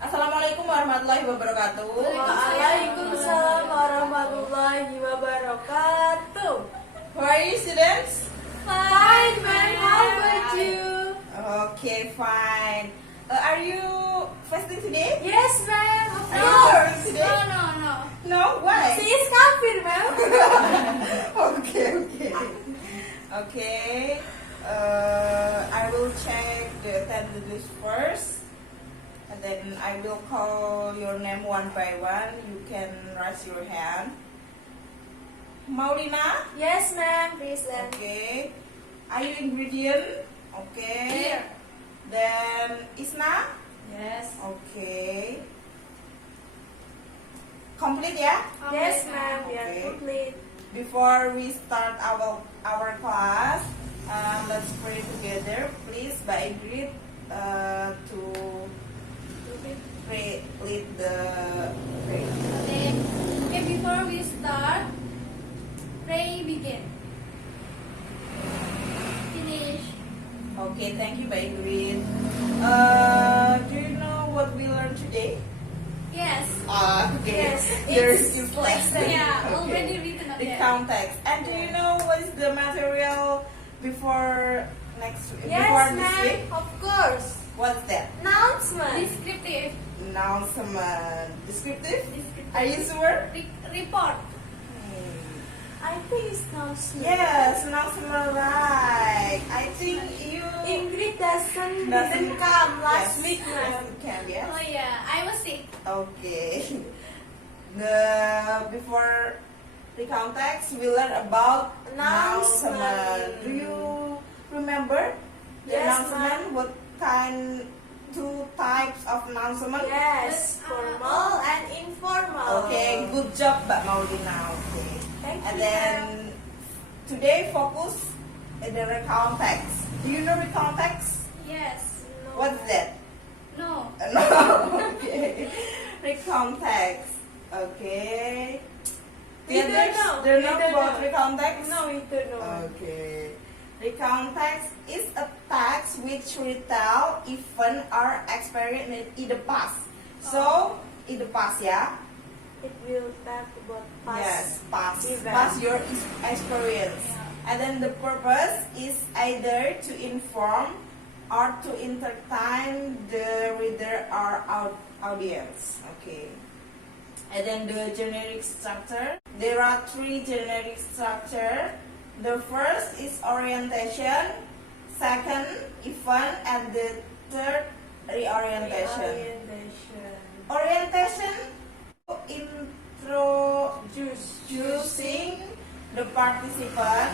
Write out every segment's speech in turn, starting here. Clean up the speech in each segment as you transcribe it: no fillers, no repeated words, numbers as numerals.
Assalamualaikum warahmatullahi wabarakatuh. Waalaikumsalam warahmatullahi wabarakatuh. How are you, students? Fine, man. How about you? Okay, fine. Are you fasting today? Yes, ma'am. Of Are you course. fasting today? No. No? Why? She is kafir, ma'am. Okay. Okay. I will check the attendance list first, and then I will call your name one by one. You can raise your hand. Maulina? Yes, ma'am. Present. Okay. Are you ingredient? Okay. Here. Then Isna? Yes. Okay. Complete, yeah? Yes, ma'am. We are Okay. complete. Before we start our class, let's pray together. Please, by Ingrid, to pray, lead the prayer. Okay, before we start, pray begin. Finish. Okay, thank you, by Ingrid. Do you know what we learned today? Yes. Okay. Yes, You're it's still lesson. Yeah, Okay. already written up The there. context. And do you know what is the material before next week? Yes, Before this ma'am. week? Of course. What's that? Announcement. Descriptive. Announcement. Descriptive? Descriptive. Are you sure? Report. I think it's announcement. Yes, announcement, right. I think you Ingrid didn't come last Yes, week, ma'am. doesn't come, yes? Oh yeah, I was sick. Okay. Before the context, we learn about Announcement. Do you remember the Yes, announcement? What kind? Two types of announcement? Yes, formal and informal. Okay, good job, Mbak Maulina. Okay. Thank And you, then today focus in the context. Do you know the context? Yes. No. What's that? No. No. Okay. The context. Okay. We don't know. Do you We know don't about know. the context? No, we don't know. Okay. The context is a text which retell event or experience in the past. So in the past, yeah. It will talk about past. Yes, past. event. Past your experience. And then the purpose is either to inform or to entertain the reader or audience. Okay. And then the generic structure. There are three generic structure. The first is orientation, second event, and the third reorientation. Orientation introducing the participant,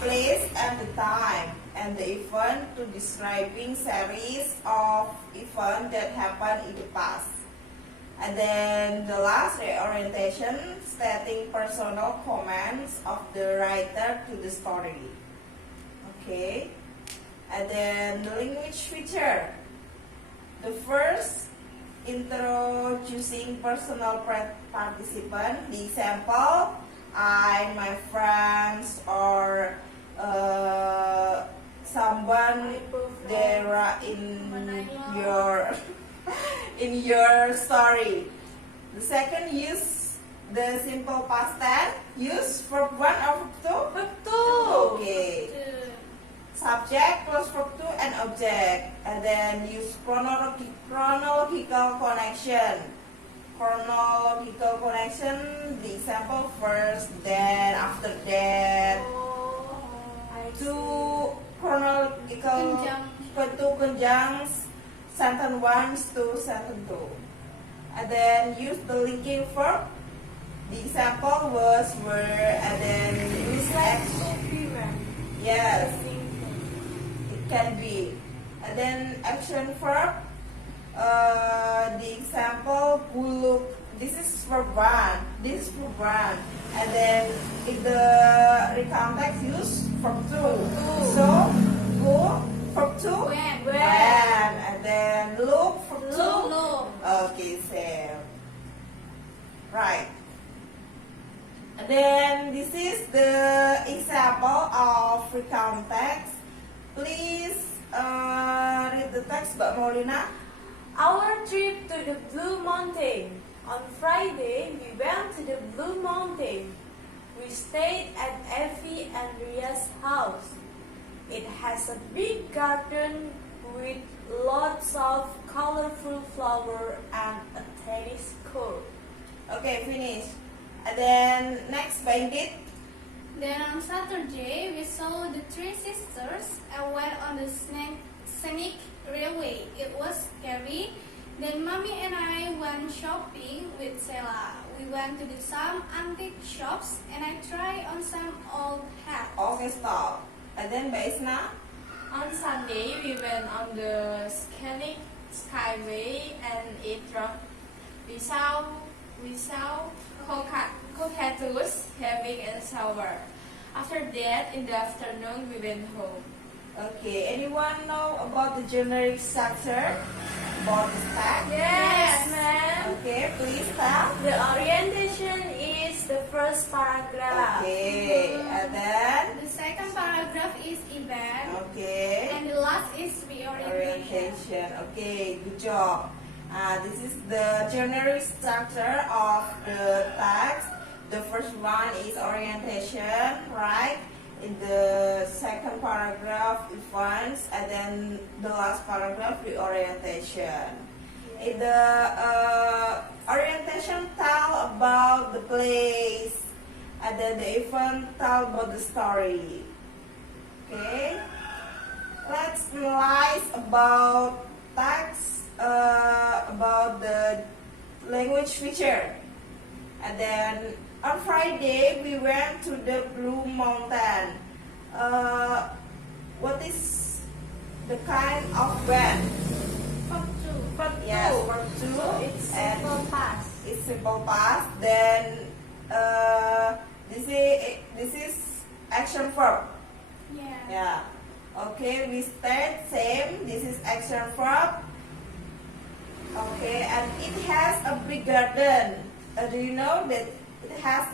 place, and the time, and the event to describing series of events that happened in the past. And then the last reorientation, stating personal comments of the writer to the story. Okay. And then the language feature. The first, introducing personal participant. The example, I, my friends, or someone there in your story. The second, use the simple past tense. Use verb 1 or verb 2? Verb 2. Okay. Subject plus verb 2 and object. And then use chronological connection. Chronological connection, the example first, then after that. Two chronological conjunctions, sentence 1 to sentence 2. And then use the linking verb. The example was, were, and then use action. Yes, it can be. And then action verb. The example, buluk. This is verb 1. This is verb 1. And then in the context, use verb 2. So, go verb 2. When. And then look verb 2. Look. Okay, Sam. Right. And Then this is the example of recount text. Please read the text, Mbak Maulina. Our trip to the Blue Mountain. On Friday, we went to the Blue Mountain. We stayed at Effie and Ria's house. It has a big garden with lots of colorful flowers and a tennis court. Okay, finish. And then next, Bangkit. Then on Saturday, we saw the three sisters and went on the scenic railway. It was scary. Then Mommy and I went shopping with Sela. We went to some antique shops and I tried on some old hats. Okay, stop. And then Mbak Isna. On Sunday, we went on the scenic skyway and it dropped. We saw cockatoos having a shower. After that, in the afternoon, we went home. Okay, anyone know about the generic structure? About the stack? Yes, ma'am. Okay, please tell. The orientation is the first paragraph. Okay, and then? The second paragraph is event Okay. and the last is reorientation. Orientation. Okay, good job. This is the generic structure of the text. The first one is orientation, right? In the second paragraph, events, and then the last paragraph, reorientation. In the orientation, tell about the place, and then the event tell about the story. Okay, let's analyze about text, about the language feature, and then on Friday we went to the Blue Mountain. What is the kind of band? Part two. Yes, for two. It's And simple past. it's simple past. Then this is action verb. Yeah. Yeah. Okay, we start same. This is action verb. Okay, and it has a big garden. Do you know that it has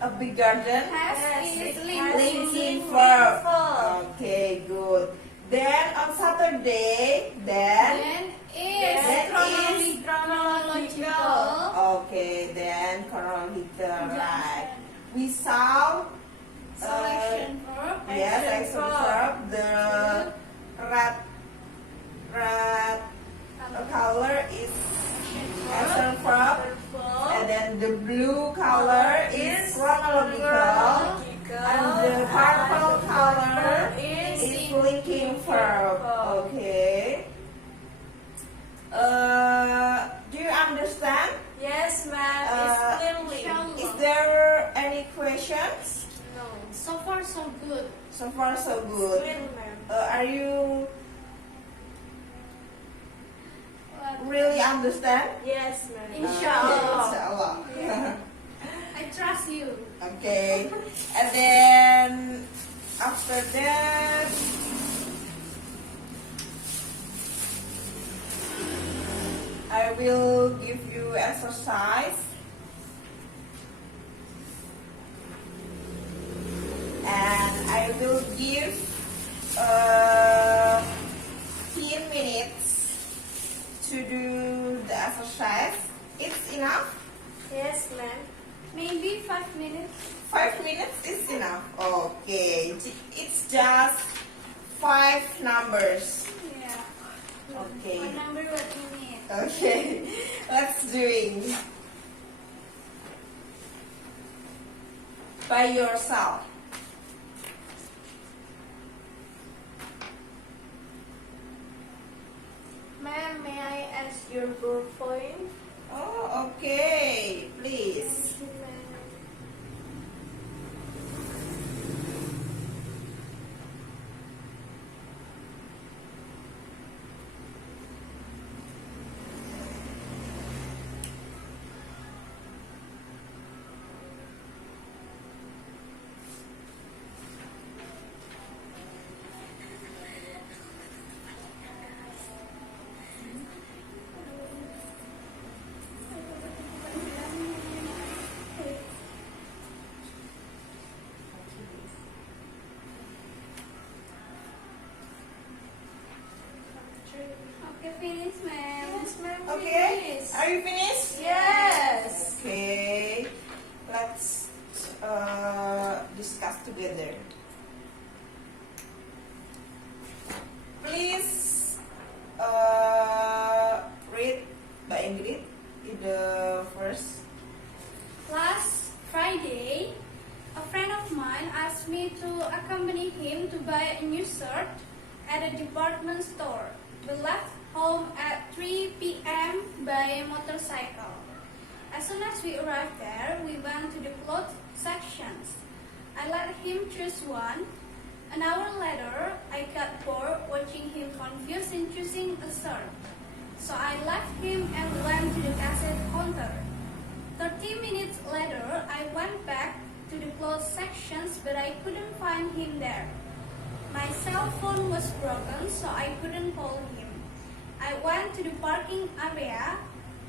a big garden? Has Yes, is it linked has to Linking link verb. verb. Okay, good. Then on Saturday, Then is Then chronological. okay, then chronological, right? Conjunction. We saw Selection verb. yes, Action action verb. The red color is action verb, and then the blue color is chronological, and the purple color is linking verb. Okay. Do you understand? Yes, ma'am. Uh, It's clearly. Is there any questions? No. So far, so good. So far, so good. Clear, ma'am. Are you But really understand? Yes, ma'am. Inshallah. Inshallah. I trust you. Okay. And then after that, I will give you exercise. And I will give 10 minutes to do the exercise. It's enough? Yes, ma'am. Maybe 5 minutes. 5 minutes is enough. Okay. It's just 5 numbers. Yeah. Okay. What number what you need? Okay. Let's do it. By yourself. Ma'am, may I ask your ballpoint? Oh, okay. Please. Thank you, ma'am. discuss together. Please read by Ingrid in the first. Last Friday, a friend of mine asked me to accompany him to buy a new shirt at a department store. We left home at 3 p.m. by motorcycle. As soon as we arrived there, we went to the clothes sections. I let him choose one. An hour later, I got bored watching him confused in choosing a shirt. So I left him and went to the cassette counter. 30 minutes later, I went back to the clothes sections, but I couldn't find him there. My cell phone was broken, so I couldn't call him. I went to the parking area.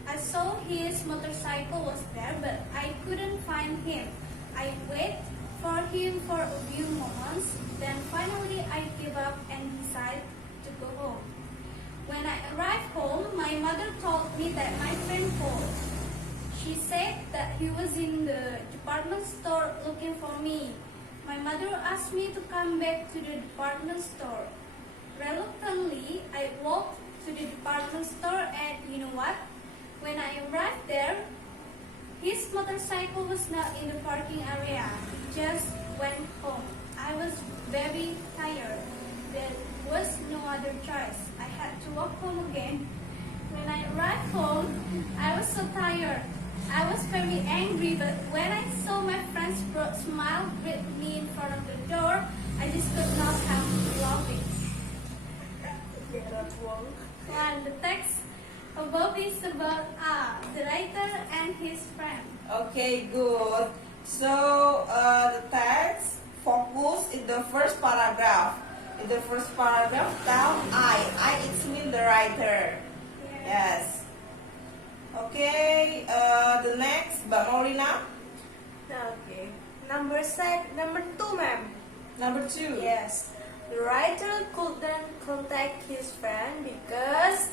I saw his motorcycle was there, but I couldn't find him. I waited for him for a few moments, then finally I gave up and decided to go home. When I arrived home, my mother told me that my friend called. She said that he was in the department store looking for me. My mother asked me to come back to the department store. Reluctantly, I walked to the department store and you know what? When I arrived there, his motorcycle was not in the parking area. He just went home. I was very tired. There was no other choice. I had to walk home again. When I arrived home, I was so tired. I was very angry, but when I saw my friend's broad smile greet me in front of the door, I just could not help laughing. And the text above is about the writer and his friend. Okay, good. So the text focus in the first paragraph. In the first paragraph, down I it's mean the writer. Yes. Okay. The next, Mbak Maulina. Okay. Number 2, ma'am. Number 2. Yes. The writer couldn't contact his friend because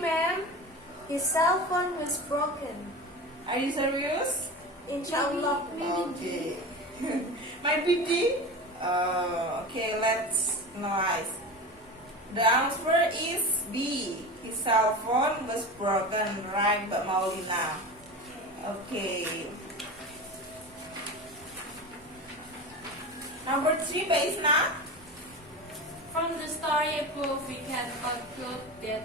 ma'am, his cell phone was broken. Are you serious? Inshallah. Okay. My PD. Okay, let's analyze. The answer is B. His cell phone was broken, right, Mbak Maulina? Okay. Number 3, Mbak Isna. From the story above, we can conclude that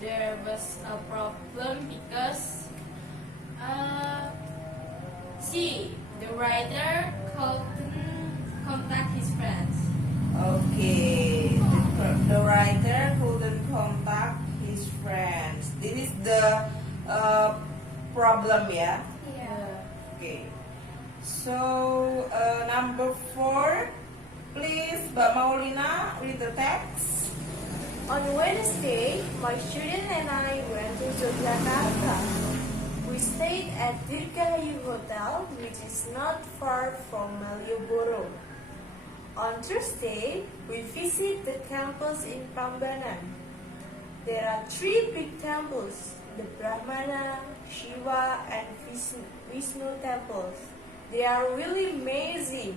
there was a problem because C. The writer couldn't contact his friends. Okay. The writer couldn't contact his friends. This is the problem, yeah? Yeah. Okay. So, number 4, please, Mbak Maulina, read the text. On Wednesday, my student and I went to Yogyakarta. We stayed at Irga Hotel, which is not far from Malioboro. On Thursday, we visit the temples in Prambanan. There are 3 big temples, the Brahmana, Shiva, and Vishnu temples. They are really amazing.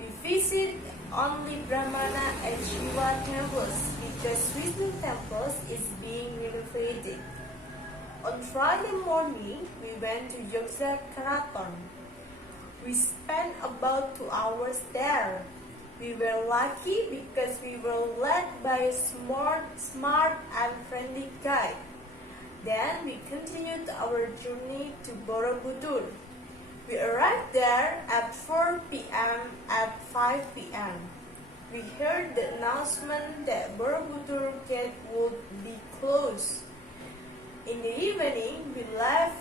We visit only Brahmana and Shiva temples because Vishnu temples is being renovated. On Friday morning, we went to Yogyakarta. We spent about 2 hours there. We were lucky because we were led by a smart and friendly guide. Then we continued our journey to Borobudur. We arrived there at 4 p.m. At 5 p.m. We heard the announcement that Borobudur gate would be closed. In the evening, we left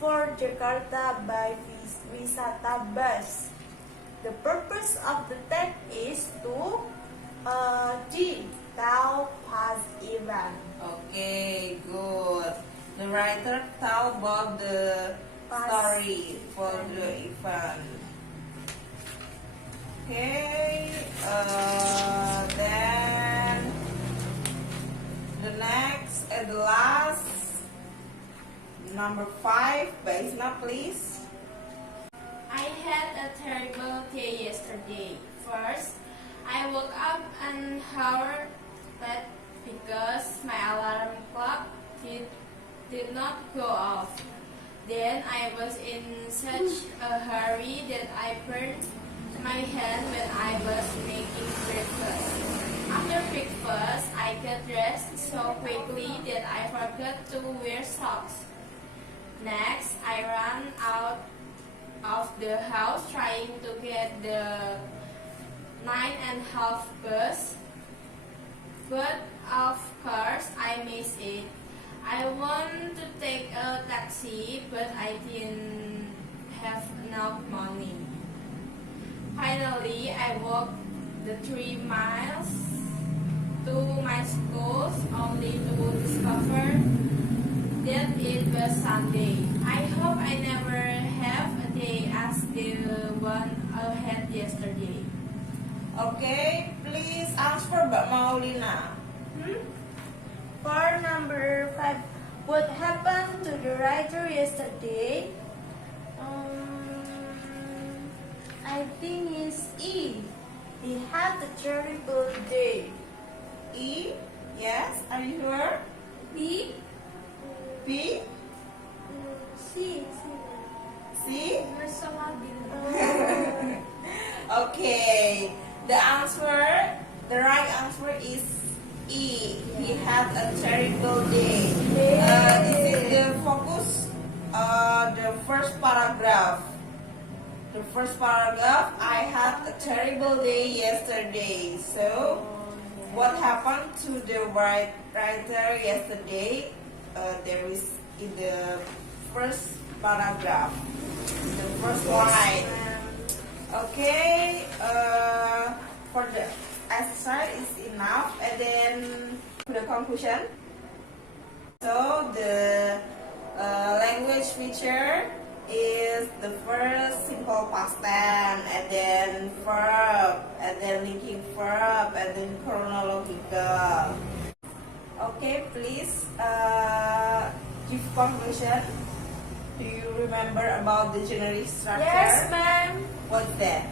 for Jakarta by Wisata bus. The purpose of the text is to tell past event. Okay, good. The writer tell about the story for the event. Okay, then the next and the last, number 5, Baisna, please. I had a terrible day yesterday. First, I woke up an hour late because my alarm clock did not go off. Then I was in such a hurry that I burned my hand when I was making breakfast. After breakfast, I got dressed so quickly that I forgot to wear socks. Next, I ran out of the house trying to get the 9:30 bus, but of course I missed it. I want to take a taxi, but I didn't have enough money. Finally, I walked the 3 miles to my school only to discover that it was Sunday. I hope I never have a day as the one I had yesterday. Okay, please answer Mbak Maulina. For number 5, what happened to the writer yesterday? I think it's E. He had a terrible day. E, yes, are you sure? B. B, C. C? Bersawabil. Okay, the right answer is E. He had a terrible day. This is the focus, the first paragraph. The first paragraph, I had a terrible day yesterday. So, what happened to the writer yesterday? There is in the first paragraph, the first line. Okay, for the exercise is enough, and then the conclusion. So the language feature is the first simple past tense, and then verb, and then linking verb, and then chronological. Okay, please give conclusion. Do you remember about the generic structure? Yes, ma'am. What's that?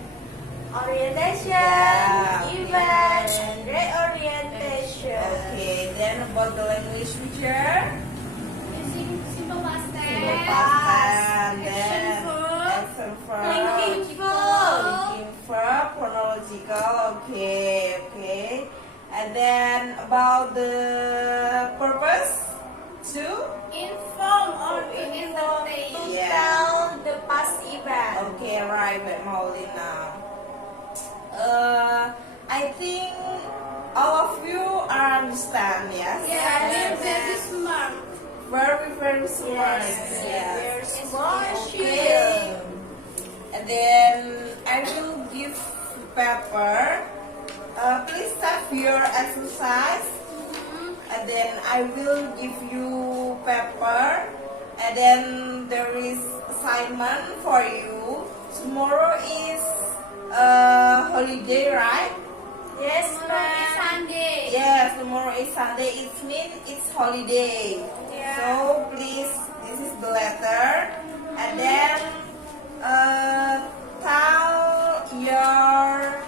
Orientation, Yeah, event, okay. and reorientation. Okay, then about the language feature. Using simple past Simple tense. past tense, Action then verb. action verb, Linking verb. linking verb, chronological. Okay. And then about the purpose to Inform or to entertain. To Yeah. tell the past event. Okay, right, Mbak Maulina. I think all of you understand, yes? Yeah, they're very smart. Very smart. Yes. Yes. Smart. Okay. And then I will give paper. Please save your exercise. And then I will give you paper. And then there is assignment for you. Tomorrow is holiday, right? Yes, Tomorrow is ma'am. Sunday. Yes, tomorrow is Sunday. It means it's holiday. Yeah. So please, this is the letter, and then tell your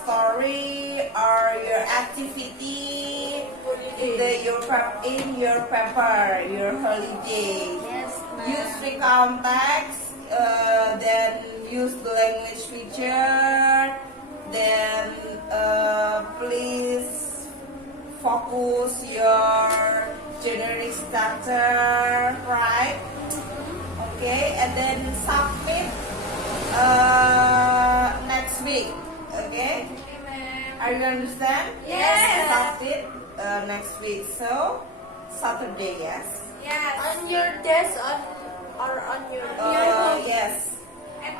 story or your activity in your paper, your holiday. Yes, Use the context, then use the language feature, then please focus your generic structure, right? Okay, and then submit next week. Okay, are you understand? Yes. Submit next week. So Saturday, yes. Yes. On your desk or on your Yes.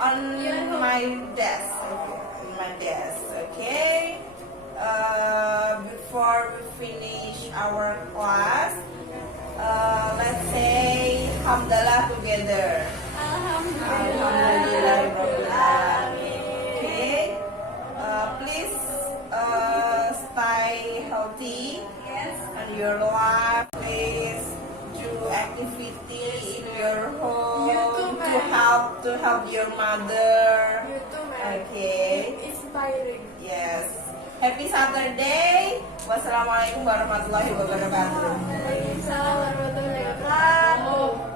On your home. my desk. Okay. On my desk. Okay. Before we finish our class, let's say Alhamdulillah together. Alhamdulillah. Okay. Please stay healthy Yes. in your life. Please do activity in your home You too, ma'am. to help your mother. You too, ma'am. Okay. It's inspiring. Yes. Happy Saturday. Wassalamualaikum warahmatullahi wabarakatuh. Waalaikumsalam warahmatullahi wabarakatuh.